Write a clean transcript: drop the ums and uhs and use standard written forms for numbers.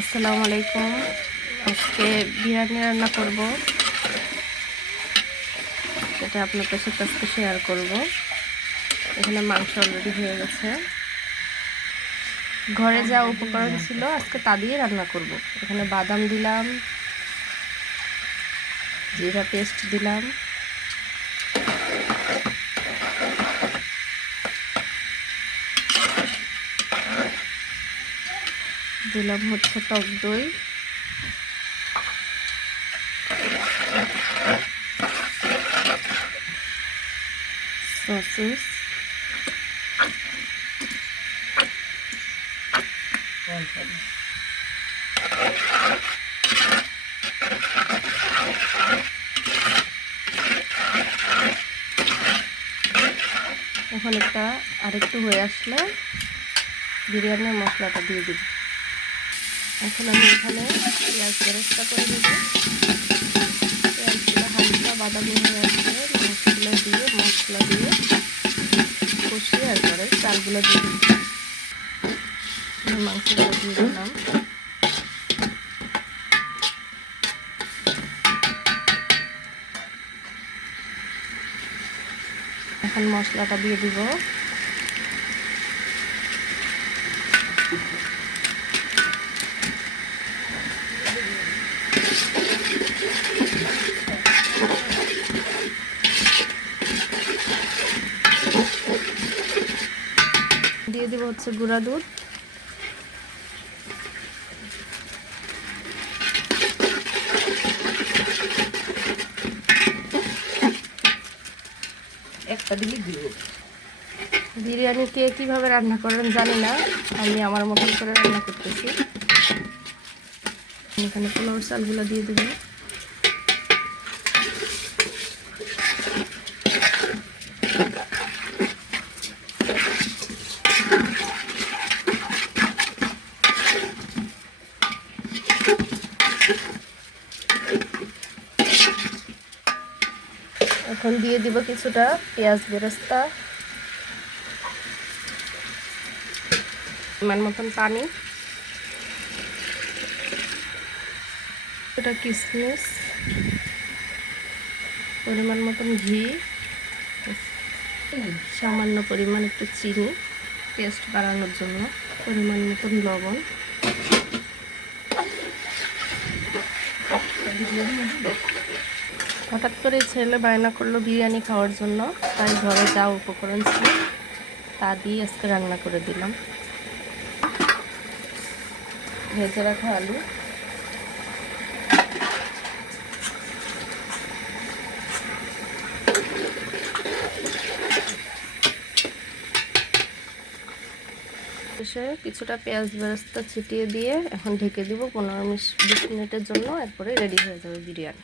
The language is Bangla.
আসসালামু আলাইকুম। আজকে বিরিয়ানি রান্না করব, সেটা আপনাদের সাথে আজকে শেয়ার করব। এখানে মাংস অলরেডি হয়ে গেছে। ঘরে যা উপকরণ ছিল আজকে তা দিয়ে রান্না করব। এখানে বাদাম দিলাম, জিরা পেস্ট দিলাম, দিলাম হচ্ছে টক দই, সসেস, এখন একটা আরেকটু হয়ে আসলে বিরিয়ানির মশলাটা দিয়ে দিব। এখন আমি এখানে পেঁয়াজ বেরেস্তা করে দেব। পেঁয়াজগুলো হালকা বাদামি হয়ে আসলে মাছগুলো দিয়ে মশলা দিয়ে কষিয়ে এরপরে চালগুলো দিয়ে দিচ্ছি। মাংসগুলো দিয়ে দিলাম। এখন মশলাটা দিয়ে দিব। দিয়ে দিব হচ্ছে গুঁড়া দুধ, একটা দিলে দিব। বিরিয়ানি কে কীভাবে রান্না করেন জানি না, আমি আমার মতন করে রান্না করতেছি। এখানে পোলাওর চালগুলো দিয়ে দেব। এখন দিয়ে দিব কিছুটা পেঁয়াজ বেরেস্তা, পরিমাণ মতন পানি, এটা কিশমিশ, পরিমাণ মতন ঘি, সামান্য পরিমাণ একটু চিনি টেস্ট বাড়ানোর জন্য, পরিমাণ মতন লবণ। হঠাৎ করে ছেলে বায়না করলো বিরিয়ানি খাওয়ার জন্য, তাই ঘরে যা উপকরণ ছিল তা দিয়ে আজকে রান্না করে দিলাম। ভেজে রাখা আলু, কিছুটা পেঁয়াজ বেরেস্তা ছিটিয়ে দিয়ে এখন ঢেকে দিব 15-20 মিনিটের জন্য। এরপরে রেডি হয়ে যাবে বিরিয়ানি।